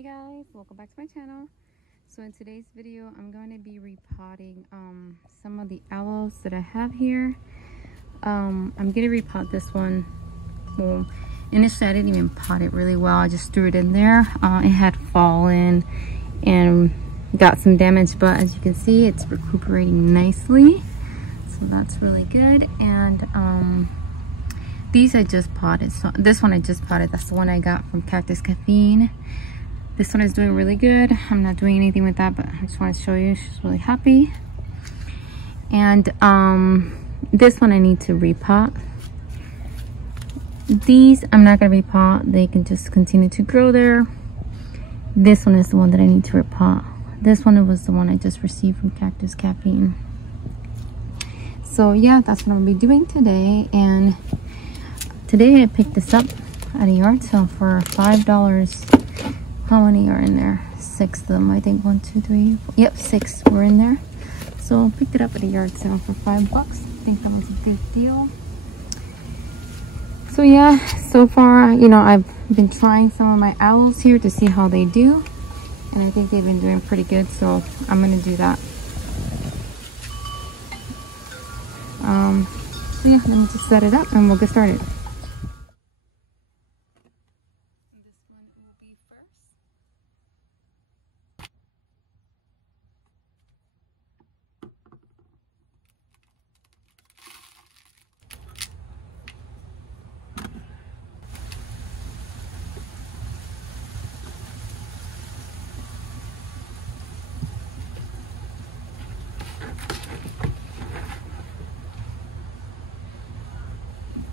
Hey guys, welcome back to my channel. So in today's video I'm going to be repotting some of the aloes that I have here. I'm gonna repot this one. Well, initially I didn't even pot it really well. I just threw it in there. It had fallen and got some damage, but as you can see it's recuperating nicely, so that's really good. And these I just potted. So this one I just potted. That's the one I got from Cactus Caffeine. This one is doing really good. I'm not doing anything with that, but I just want to show you. She's really happy. And this one I need to repot. These I'm not going to repot. They can just continue to grow there. This one is the one that I need to repot. This one was the one I just received from Cactus Caffeine. So yeah, that's what I'm going to be doing today. And today I picked this up at a yard sale for $5. How many are in there? 6 of them, I think. 1, 2, 3, 4. Yep, 6 were in there. So I picked it up at a yard sale for $5. I think that was a good deal. So yeah, so far, you know, I've been trying some of my aloes here to see how they do. And I think they've been doing pretty good, so I'm going to do that. So yeah, let me just set it up and we'll get started.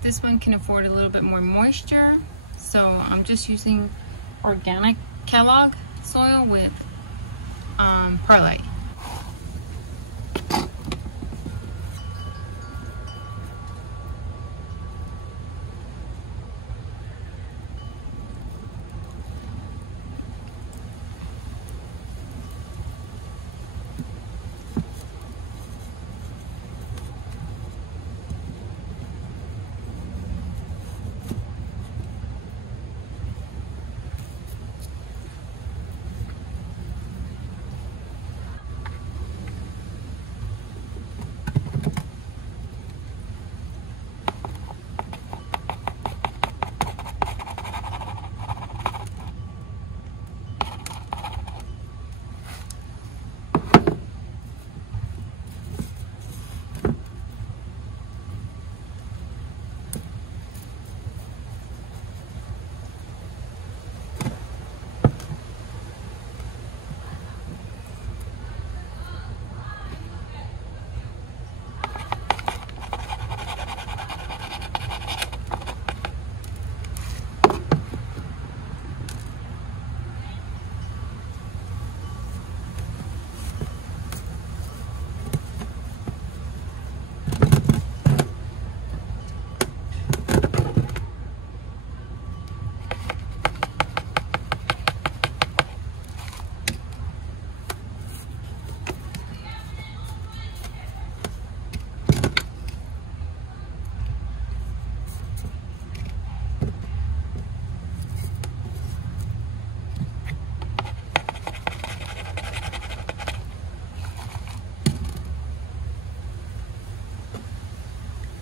This one can afford a little bit more moisture, so I'm just using organic Kellogg soil with perlite.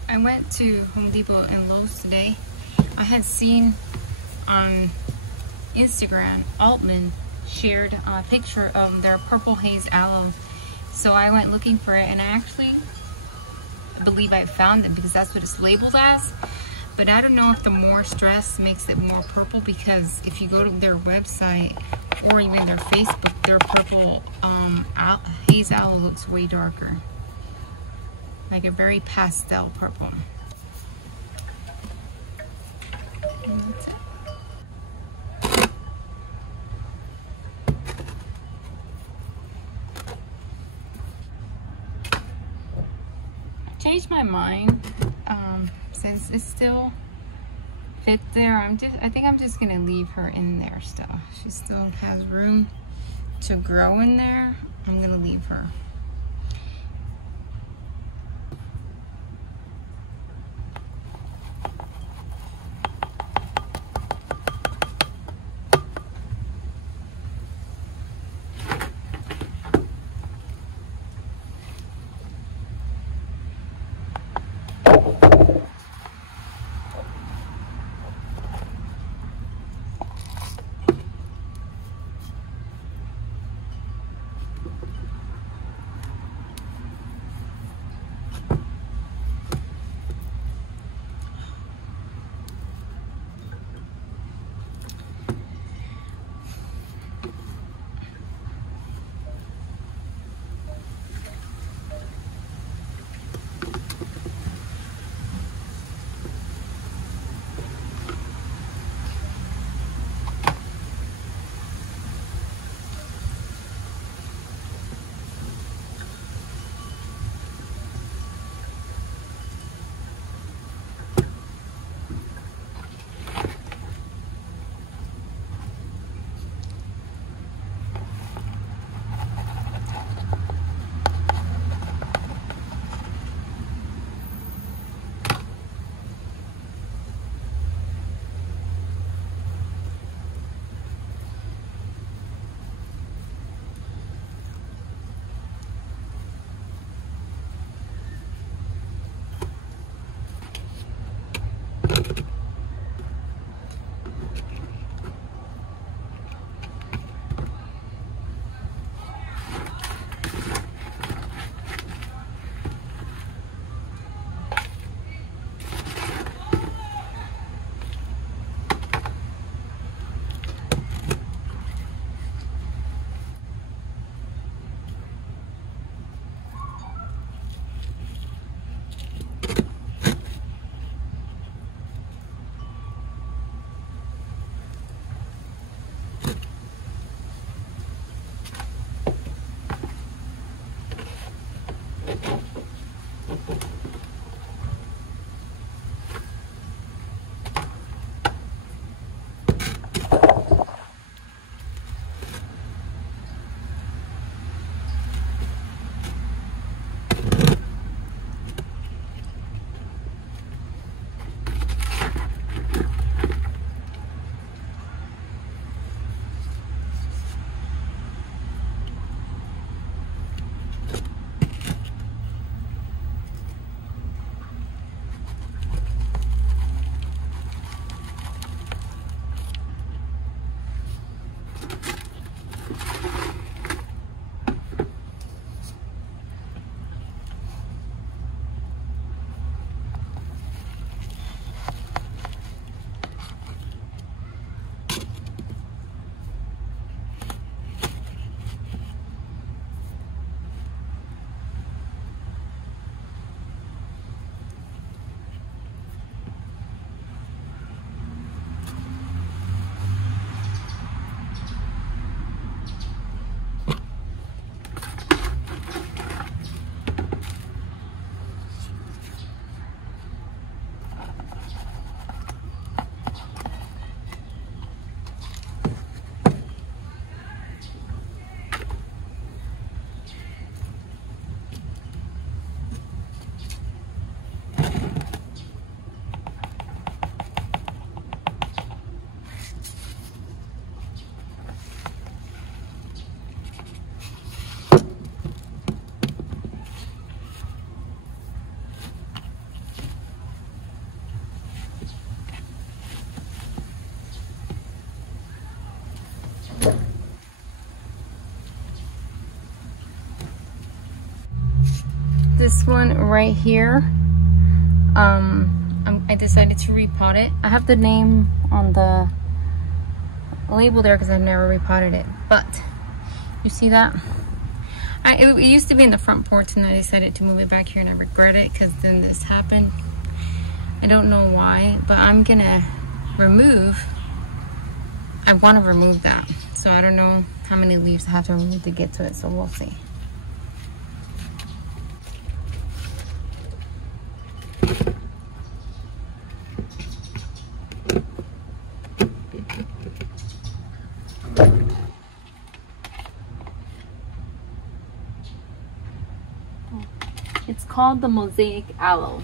I went to Home Depot and Lowe's today. I had seen on Instagram, Altman shared a picture of their purple haze aloe. So I went looking for it, and I believe I found it because that's what it's labeled as. But I don't know if the more stress makes it more purple, because if you go to their website or even their Facebook, their purple haze aloe looks way darker. Like a very pastel purple. And that's it. I changed my mind since it still fit there. I think I'm just gonna leave her in there still. She still has room to grow in there. I'm gonna leave her. This one right here, I decided to repot it. I have the name on the label there because I've never repotted it, but you see that? It used to be in the front porch, and I decided to move it back here, and I regret it because then this happened. I don't know why, but I'm gonna remove, I want to remove that. So I don't know how many leaves I have to remove to get to it, so we'll see. It's called the Mosaic Aloe.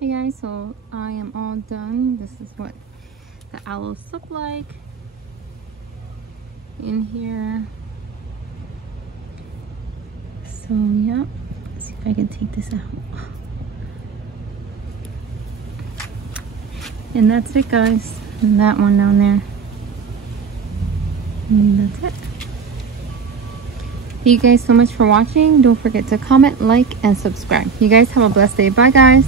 Hey guys, so I am all done. This is what the aloes look like in here. So yeah, let's see if I can take this out. And that's it guys, and that one down there. And that's it. Thank you guys so much for watching. Don't forget to comment, like, and subscribe. You guys have a blessed day. Bye guys.